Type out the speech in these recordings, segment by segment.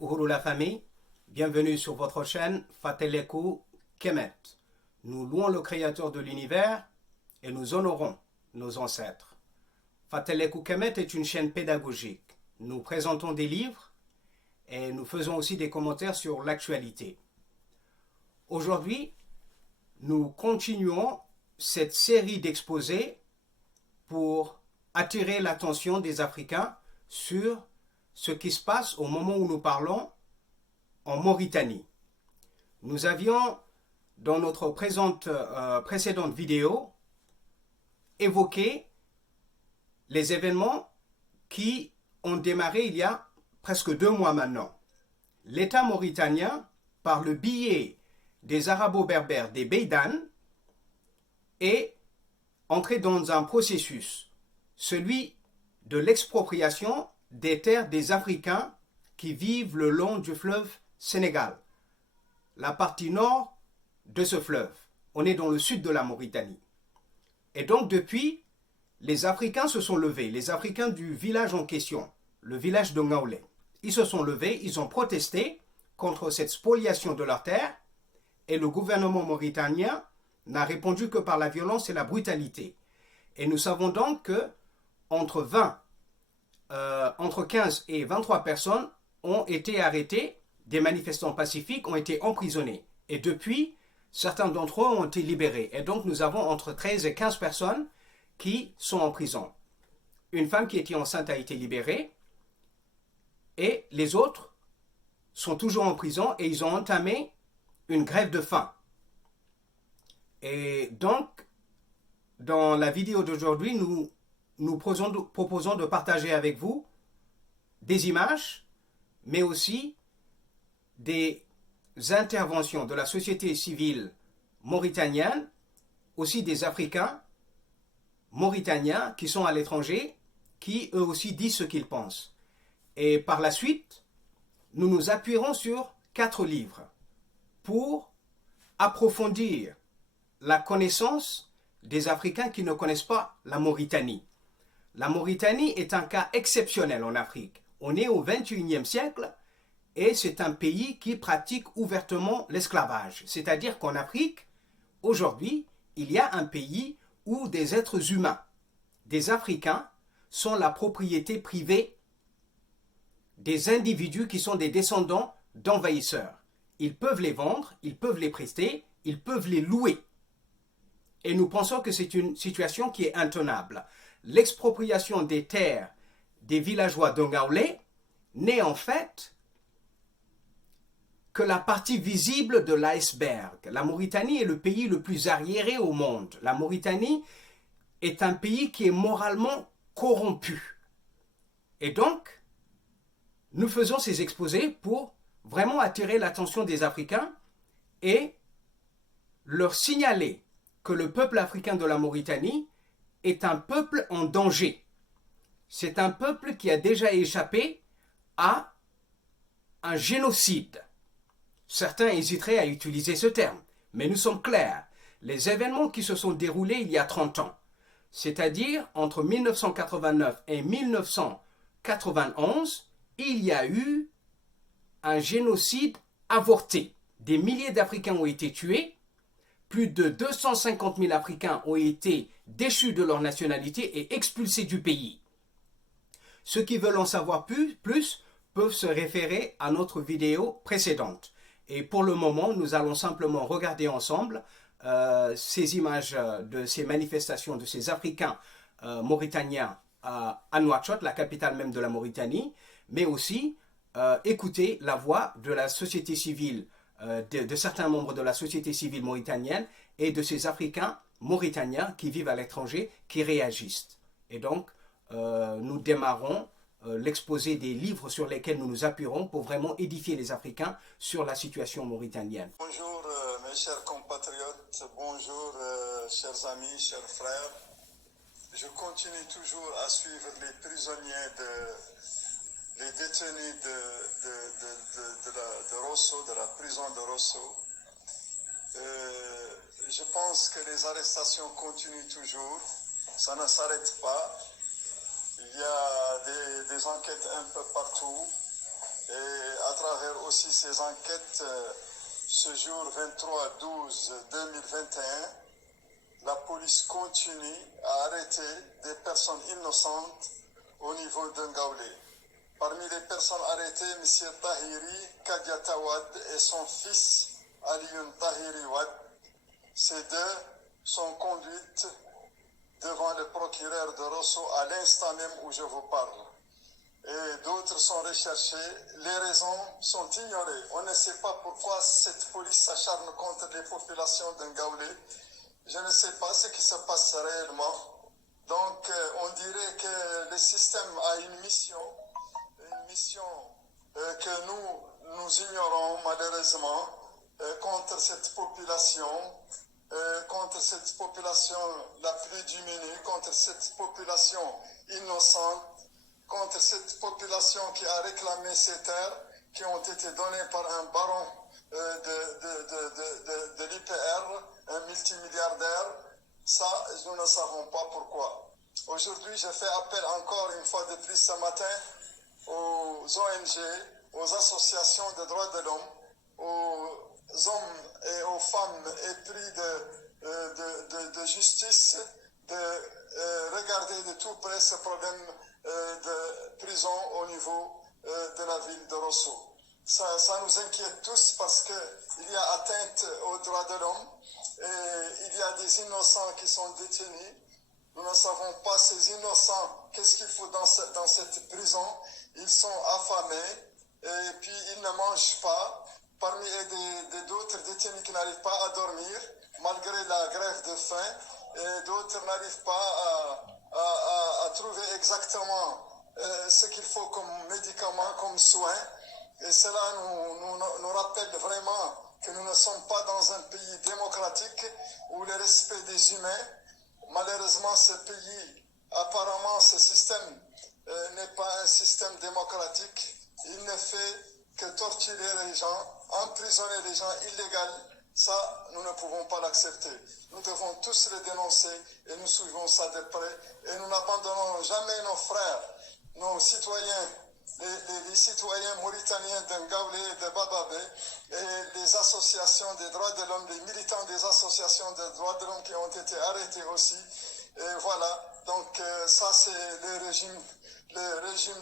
Uhuru la famille, bienvenue sur votre chaîne Fateleku Kemet. Nous louons le Créateur de l'univers et nous honorons nos ancêtres. Fateleku Kemet est une chaîne pédagogique. Nous présentons des livres et nous faisons aussi des commentaires sur l'actualité. Aujourd'hui, nous continuons cette série d'exposés pour attirer l'attention des Africains sur ce qui se passe au moment où nous parlons en Mauritanie. Nous avions, dans notre précédente vidéo, évoqué les événements qui ont démarré il y a presque 2 mois maintenant. L'État mauritanien, par le biais des Arabo-Berbères des Beidane, est entré dans un processus, celui de l'expropriation des terres des Africains qui vivent le long du fleuve Sénégal, la partie nord de ce fleuve. On est dans le sud de la Mauritanie. Et donc depuis, les Africains se sont levés, les Africains du village en question, le village de Ngaoulé. Ils se sont levés, ils ont protesté contre cette spoliation de leurs terres et le gouvernement mauritanien n'a répondu que par la violence et la brutalité. Et nous savons donc que entre 15 et 23 personnes ont été arrêtées, des manifestants pacifiques ont été emprisonnés. Et depuis, certains d'entre eux ont été libérés. Et donc nous avons entre 13 et 15 personnes qui sont en prison. Une femme qui était enceinte a été libérée et les autres sont toujours en prison et ils ont entamé une grève de faim. Et donc, dans la vidéo d'aujourd'hui, nous proposons de partager avec vous des images, mais aussi des interventions de la société civile mauritanienne, aussi des Africains mauritaniens qui sont à l'étranger, qui eux aussi disent ce qu'ils pensent. Et par la suite, nous nous appuierons sur 4 livres pour approfondir la connaissance des Africains qui ne connaissent pas la Mauritanie. La Mauritanie est un cas exceptionnel en Afrique. On est au XXIe siècle et c'est un pays qui pratique ouvertement l'esclavage. C'est-à-dire qu'en Afrique, aujourd'hui, il y a un pays où des êtres humains, des Africains, sont la propriété privée des individus qui sont des descendants d'envahisseurs. Ils peuvent les vendre, ils peuvent les prêter, ils peuvent les louer. Et nous pensons que c'est une situation qui est intenable. L'expropriation des terres des villageois d'Ongaolé n'est en fait que la partie visible de l'iceberg. La Mauritanie est le pays le plus arriéré au monde. La Mauritanie est un pays qui est moralement corrompu. Et donc, nous faisons ces exposés pour vraiment attirer l'attention des Africains et leur signaler que le peuple africain de la Mauritanie est un peuple en danger. C'est un peuple qui a déjà échappé à un génocide. Certains hésiteraient à utiliser ce terme, mais nous sommes clairs. Les événements qui se sont déroulés il y a 30 ans, c'est-à-dire entre 1989 et 1991, il y a eu un génocide avorté. Des milliers d'Africains ont été tués, plus de 250 000 Africains ont été déchus de leur nationalité et expulsés du pays. Ceux qui veulent en savoir plus peuvent se référer à notre vidéo précédente. Et pour le moment, nous allons simplement regarder ensemble ces images de ces manifestations de ces Africains mauritaniens à Nouakchott, la capitale même de la Mauritanie, mais aussi écouter la voix de la société civile, de certains membres de la société civile mauritanienne et de ces Africains mauritaniens qui vivent à l'étranger, qui réagissent. Et donc, nous démarrons l'exposé des livres sur lesquels nous nous appuierons pour vraiment édifier les Africains sur la situation mauritanienne. Bonjour mes chers compatriotes, bonjour chers amis, chers frères. Je continue toujours à suivre les prisonniers, les détenus de Rosso, de la prison de Rosso. Je pense que les arrestations continuent toujours, ça ne s'arrête pas. Il y a des enquêtes un peu partout et à travers aussi ces enquêtes, ce jour 23/12/2021, la police continue à arrêter des personnes innocentes au niveau d'Ngaoulé. Parmi les personnes arrêtées, M. Tahiri Kadiata Wad et son fils Alioune Tahiri Wad. Ces deux sont conduites devant le procureur de Rosso à l'instant même où je vous parle. Et d'autres sont recherchés. Les raisons sont ignorées. On ne sait pas pourquoi cette police s'acharne contre les populations d'Ngaoulé. Je ne sais pas ce qui se passe réellement. Donc, on dirait que le système a une mission que nous ignorons malheureusement contre cette population la plus diminuée, contre cette population innocente, contre cette population qui a réclamé ces terres qui ont été données par un baron de l'IPR, un multimilliardaire. Ça, nous ne savons pas pourquoi. Aujourd'hui, je fais appel encore une fois de plus ce matin aux ONG, aux associations de droits de l'homme, aux hommes et aux femmes épris de justice, de regarder de tout près ce problème de prison au niveau de la ville de Rosso. Ça nous inquiète tous parce qu'il y a atteinte aux droits de l'homme et il y a des innocents qui sont détenus. Nous ne savons pas ces innocents, qu'est-ce qu'il faut dans cette prison. Ils sont affamés et puis ils ne mangent pas. Parmi d'autres détenus qui n'arrivent pas à dormir malgré la grève de faim et d'autres n'arrivent pas à trouver exactement ce qu'il faut comme médicaments, comme soins. Et cela nous rappelle vraiment que nous ne sommes pas dans un pays démocratique où le respect des humains, malheureusement ce pays, apparemment ce système n'est pas un système démocratique. Il ne fait que torturer les gens, emprisonner les gens illégaux. Ça, nous ne pouvons pas l'accepter. Nous devons tous le dénoncer et nous suivons ça de près. Et nous n'abandonnons jamais nos frères, nos citoyens les citoyens mauritaniens d'Ngaoulé et de Bababé et les associations des droits de l'homme, les militants des associations des droits de l'homme qui ont été arrêtés aussi. Et voilà, donc ça c'est le régime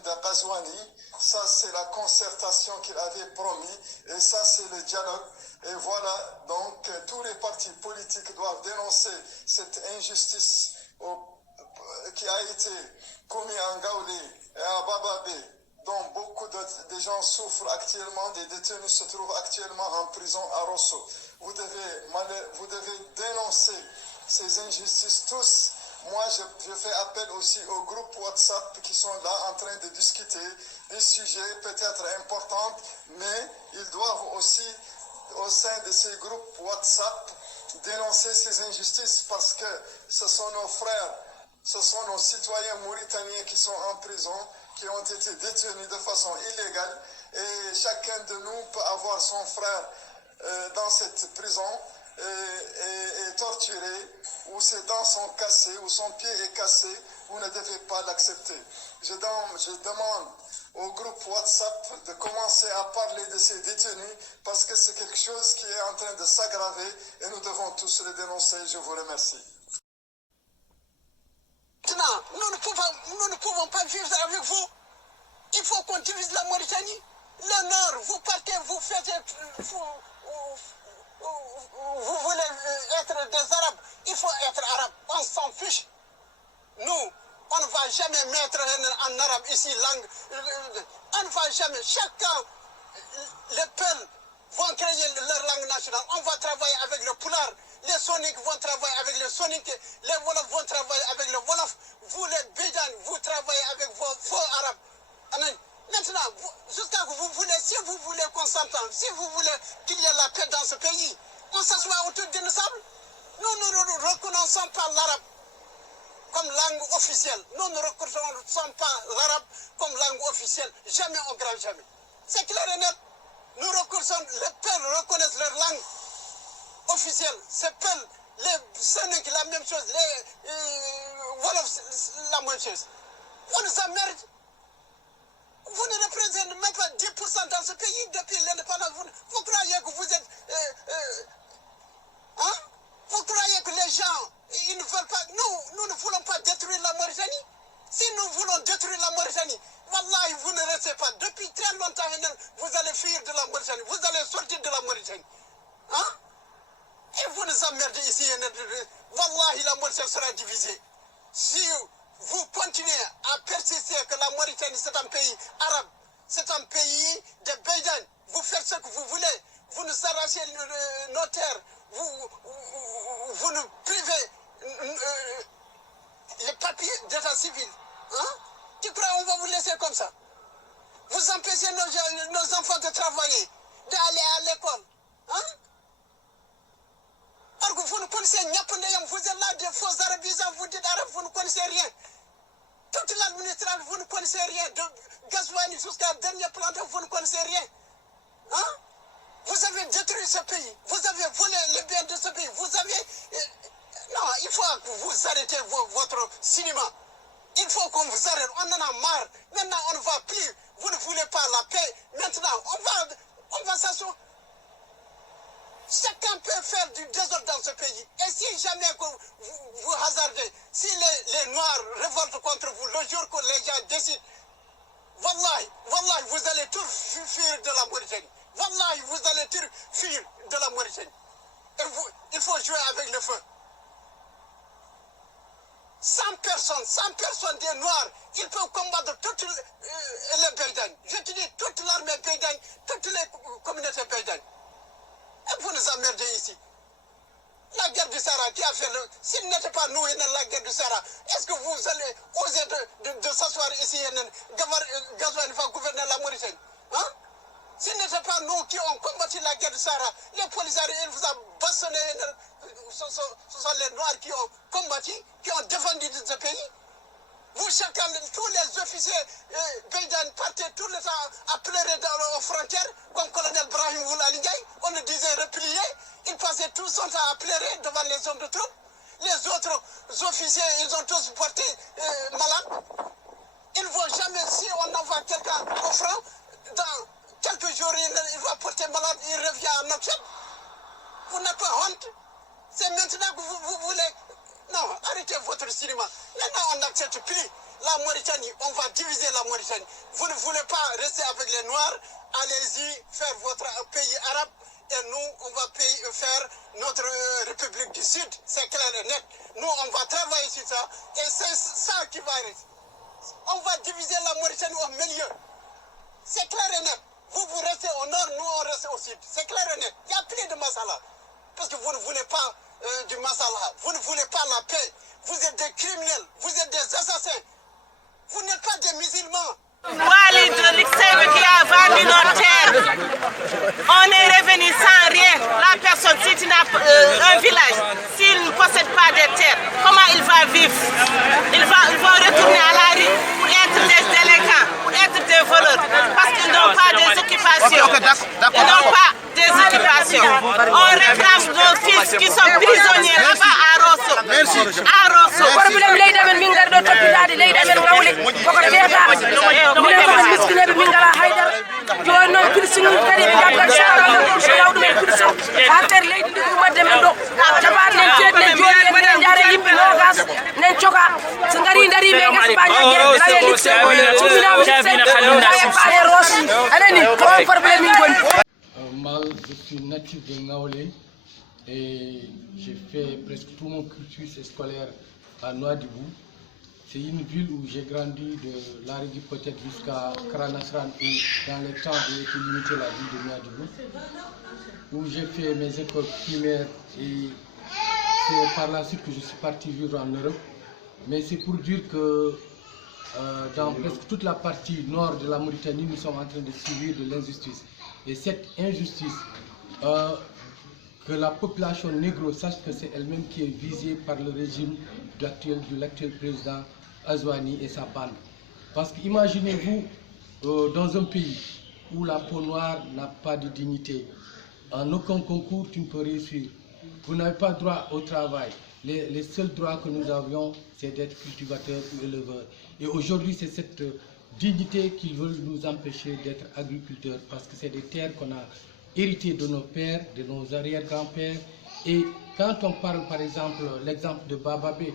de Ghazouani, ça c'est la concertation qu'il avait promis, et ça c'est le dialogue. Et voilà, donc tous les partis politiques doivent dénoncer cette injustice qui a été commise en Ngaoulé et à Bababé, dont beaucoup de gens souffrent actuellement, des détenus se trouvent actuellement en prison à Rosso. Vous devez dénoncer ces injustices tous. Moi, je fais appel aussi aux groupes WhatsApp qui sont là en train de discuter des sujets peut-être importants, mais ils doivent aussi, au sein de ces groupes WhatsApp, dénoncer ces injustices parce que ce sont nos frères, ce sont nos citoyens mauritaniens qui sont en prison, qui ont été détenus de façon illégale, et chacun de nous peut avoir son frère dans cette prison et torturé, ou ses dents sont cassées, ou son pied est cassé. Vous ne devez pas l'accepter. Je demande au groupe WhatsApp de commencer à parler de ces détenus parce que c'est quelque chose qui est en train de s'aggraver et nous devons tous le dénoncer. Je vous remercie. Maintenant, nous ne pouvons pas vivre avec vous. Il faut qu'on divise la Mauritanie. Le Nord, vous partez, vous faites... Vous voulez être des Arabes, il faut être arabe, on s'en fiche. Nous, on ne va jamais mettre en arabe ici, langue, on ne va jamais, chacun, les peuples vont créer leur langue nationale, on va travailler avec le Poulard, les Soniques vont travailler avec les Soniques, les Wolofs vont travailler avec le Wolof, vous les Bédan, vous travaillez avec vos faux arabes. Maintenant, jusqu'à que vous voulez, si vous voulez qu'on s'entende, si vous voulez qu'il y ait la paix dans ce pays, on s'assoit autour d'une table. Nous ne reconnaissons pas l'arabe comme langue officielle. Nous ne reconnaissons pas l'arabe comme langue officielle. Jamais au grand jamais. C'est clair et net. Nous reconnaissons, les peuples reconnaissent leur langue officielle. Ces peuples, les Sénégalais, la même chose, les Wolofs, la même chose. On nous emmerde. Vous ne représentez même pas 10% dans ce pays depuis l'indépendance. Vous croyez que vous êtes... Vous croyez que les gens, ils ne veulent pas... Nous ne voulons pas détruire la Mauritanie. Si nous voulons détruire la Mauritanie, wallahi, vous ne restez pas. Depuis très longtemps, vous allez fuir de la Mauritanie. Vous allez sortir de la Mauritanie. Et vous nous emmerdez ici. Wallahi, la Mauritanie sera divisée. Si vous continuez à persister que la Mauritanie c'est un pays arabe, c'est un pays de Bédan, vous faites ce que vous voulez, vous nous arrachez nos terres, vous nous privez les papiers d'état civil. Tu crois qu'on va vous laisser comme ça? Vous empêchez nos enfants de travailler, d'aller à l'école. Or que vous ne connaissez rien, vous êtes là des faux arabisants, vous dites arabe, vous ne connaissez rien. Toute l'administration, vous ne connaissez rien. De Ghazouani jusqu'à dernier plan, vous ne connaissez rien. Vous avez détruit ce pays. Vous avez volé les biens de ce pays. Vous avez... Non, il faut que vous arrêtez votre cinéma. Il faut qu'on vous arrête. On en a marre. Maintenant, on ne va plus. Vous ne voulez pas la paix. Maintenant, on va s'asseoir. Chacun peut faire du désordre dans ce pays. Et si jamais vous hasardez, si les Noirs révoltent contre vous, le jour que les gens décident, wallahi, vous allez tous fuir de la Mauritanie. Wallahi, vous allez tous fuir de la Mauritanie. Et il faut jouer avec le feu. 100 personnes des Noirs, ils peuvent combattre toutes les Bédans. Je te dis, toute l'armée Bédan, toutes les communautés Bédan. Et vous nous emmerdez ici. La guerre du Sahara qui a fait le... S'il n'était pas nous dans la guerre du Sahara, est-ce que vous allez oser de s'asseoir ici et Ghazouani va gouverner la Mauritanie? S'il n'était pas nous qui ont combattu la guerre du Sahara, les policiers, ils vous ont bastonné. Ce sont les Noirs qui ont combattu, qui ont défendu ce pays. Vous, chacun, tous les officiers Bédan partaient tout le temps à pleurer aux frontières, comme colonel Brahim Oulaligay, on le disait replié, il passait tout son temps à pleurer devant les hommes de troupes. Les autres officiers, ils ont tous porté malades. Ils ne vont jamais, si on envoie quelqu'un au multiplie. La Mauritanie, on va diviser la Mauritanie. Vous ne voulez pas rester avec les Noirs, allez-y faire votre pays arabe et nous, on va faire notre République du Sud. C'est clair et net. Nous, on va travailler sur ça et c'est ça qui va rester. On va diviser la Mauritanie au milieu. C'est clair et net. Vous restez au nord, nous on reste au sud. C'est clair et net. Il n'y a plus de masala. Parce que vous ne voulez pas du masala. Vous ne voulez pas la paix. Vous êtes des criminels. Vous êtes des assassins. Vous n'êtes pas des musulmans. Walid Lixewe qui a vendu nos terres. On est revenu sans rien. La personne, si tu n'as un village, s'il ne possède pas de terres, comment il va vivre? Il va retourner à la rue pour être des délinquants, pour être des voleurs, parce qu'ils n'ont pas des occupations. Ils n'ont pas des occupations. On réclame nos fils qui sont prisonniers là-bas à Rosso. À Rosso. Problème lay demen min ngar do toppitade ley demen ngawle koko deeta minen ko miskineɓe min ngala haydara joni noon pilsini kadi ɓe jaggat so lawɗu men pilso ha ter leydi ndi ko wadde men ɗo jaɓat nen ceeɗne joni enen jaare yimɓe nogas nen coka so gari dari ɓe gaspagne gawe lixse summinama lixse faale roos anani ko on probléme min goni. Moi, je suis natif de Ngaolé et j'ai fait presque tout mon cursus scolaire à Nouadhibou. C'est une ville où j'ai grandi de Larigui peut-être jusqu'à Karanasran et dans le temps j'ai été limité la ville de Nouadhibou, où j'ai fait mes écoles primaires et c'est par la suite que je suis parti vivre en Europe. Mais c'est pour dire que dans presque toute la partie nord de la Mauritanie, nous sommes en train de subir de l'injustice. Et cette injustice, que la population négro sache que c'est elle-même qui est visée par le régime de l'actuel président Azouani et sa bande. Parce qu'imaginez-vous, dans un pays où la peau noire n'a pas de dignité, en aucun concours tu ne peux réussir. Vous n'avez pas droit au travail. Les seuls droits que nous avions, c'est d'être cultivateurs ou éleveurs. Et aujourd'hui, c'est cette dignité qu'ils veulent nous empêcher d'être agriculteurs, parce que c'est des terres qu'on a héritées de nos pères, de nos arrière-grands-pères. Et quand on parle, par exemple, l'exemple de Bababé,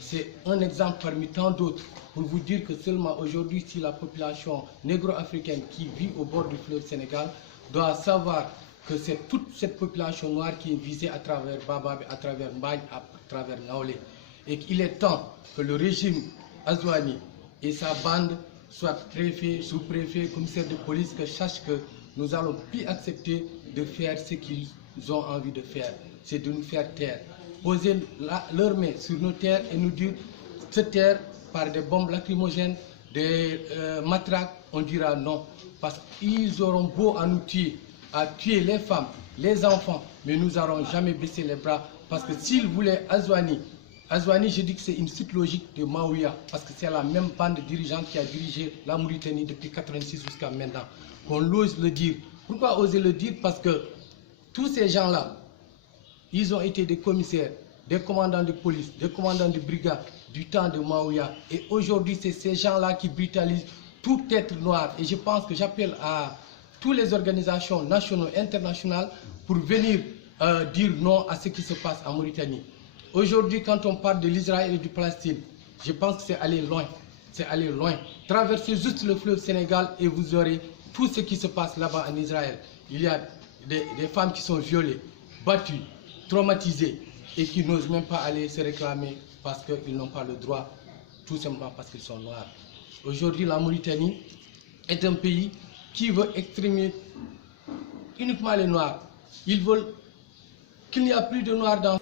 c'est un exemple parmi tant d'autres pour vous dire que seulement aujourd'hui, si la population négro-africaine qui vit au bord du fleuve Sénégal doit savoir que c'est toute cette population noire qui est visée à travers Bababé, à travers Mbagne, à travers Ngaolé. Et qu'il est temps que le régime Azouani et sa bande, soit préfet, sous-préfet, commissaire de police, que sachent que nous n'allons plus accepter de faire ce qu'ils ont envie de faire, c'est de nous faire taire. Poser leurs mains sur nos terres et nous dire cette terre par des bombes lacrymogènes, des matraques, on dira non. Parce qu'ils auront beau à nous tuer, à tuer les femmes, les enfants, mais nous n'aurons jamais baissé les bras. Parce que s'ils voulaient Azouani, je dis que c'est une suite logique de Maouya, parce que c'est la même bande dirigeante qui a dirigé la Mauritanie depuis 1986 jusqu'à maintenant. Qu'on ose le dire. Pourquoi oser le dire? Parce que tous ces gens-là, ils ont été des commissaires, des commandants de police, des commandants de brigade du temps de Maouya. Et aujourd'hui, c'est ces gens-là qui brutalisent tout être noir. Et je pense que j'appelle à toutes les organisations nationales et internationales pour venir dire non à ce qui se passe en Mauritanie. Aujourd'hui, quand on parle de l'Israël et du Palestine, je pense que c'est aller loin. C'est aller loin. Traversez juste le fleuve Sénégal et vous aurez tout ce qui se passe là-bas en Israël. Il y a des femmes qui sont violées, battues, traumatisées et qui n'osent même pas aller se réclamer parce qu'ils n'ont pas le droit, tout simplement parce qu'ils sont noirs. Aujourd'hui, la Mauritanie est un pays qui veut exprimer uniquement les noirs. Ils veulent qu'il n'y a plus de noirs dans...